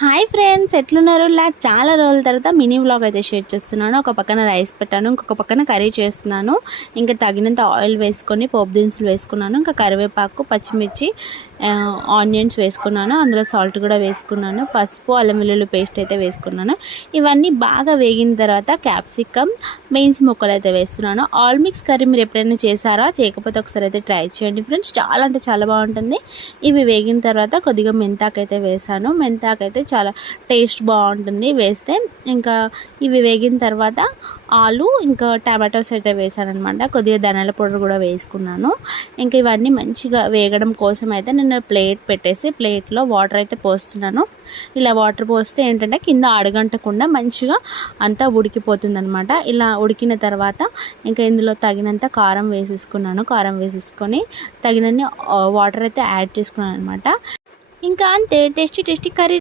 Hi friends, ఎట్లున్నారు? చాలా రోజుల తర్వాత మినీ వ్లాగ్ అయితే షేర్ చేస్తున్నాను. ఒక పక్కన రైస్ పెట్టాను, ఇంకొక పక్కన కర్రీ చేస్తున్నాను. ఇంకా తగినంత ఆయిల్ వేసుకొని పోపు దినుసులు వేసుకున్నాను. ఇంకా కరివేపాకు, పచ్చిమిర్చి, ఆనియన్స్ వేసుకున్నాను. అందులో సాల్ట్ కూడా వేసుకున్నాను. పసుపు, అల్లం వెల్లుల్లి పేస్ట్ అయితే వేసుకున్నాను. ఇవన్నీ బాగా వేగిన తర్వాత క్యాప్సికమ్, బీన్స్ ముక్కలు అయితే వేస్తున్నాను. ఆల్ మిక్స్ కర్రీ మీరు ఎప్పుడైనా చేశారా? చేయకపోతే ఒకసారి అయితే ట్రై చేయండి ఫ్రెండ్స్. చాలా అంటే చాలా బాగుంటుంది. ఇవి వేగిన తర్వాత కొద్దిగా మెంతాకు అయితే వేసాను. మెంతాకు అయితే చాలా టేస్ట్ బాగుంటుంది వేస్తే. ఇంకా ఇవి వేగిన తర్వాత ఆలు ఇంకా టమాటోస్ అయితే వేసాను అనమాట. కొద్దిగా ధనియాల పౌడర్ కూడా వేసుకున్నాను. ఇంకా ఇవన్నీ మంచిగా వేగడం కోసం అయితే నేను ప్లేట్ పెట్టేసి ప్లేట్లో వాటర్ అయితే పోస్తున్నాను. ఇలా వాటర్ పోస్తే ఏంటంటే కింద అడుగంటకుండా మంచిగా అంతా ఉడికిపోతుంది అనమాట. ఇలా ఉడికిన తర్వాత ఇంకా ఇందులో తగినంత కారం వేసేసుకున్నాను. కారం వేసేసుకొని తగినన్ని వాటర్ అయితే యాడ్ చేసుకున్నాను అనమాట. ఇంకా అంతే, టేస్టీ టేస్టీ కర్రీ